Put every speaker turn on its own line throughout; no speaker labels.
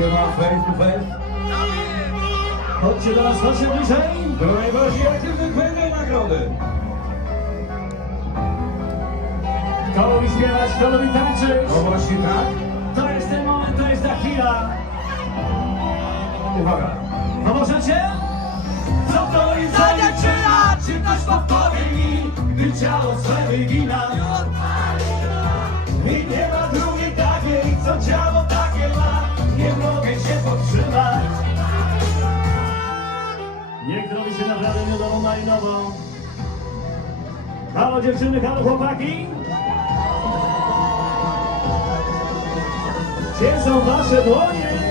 Siema, face to face.
Chodźcie do nas, chodźcie bliżej.
Do najbardziej aktywnych będą nagrody.
Kto lubi śpiewać, kto lubi tańczyć.
No właśnie tak.
To jest ten moment, to jest ta chwila.
Uwaga.
Pomożecie? Co to jest za dziewczyna? Czy ktoś podpowie mi, gdy ciało swe wygina? Niech robi się naprawdę miodową malinową. Halo dziewczyny, halo chłopaki. Gdzie są wasze dłonie?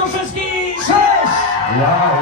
Сушевський! Шесть!
Вау!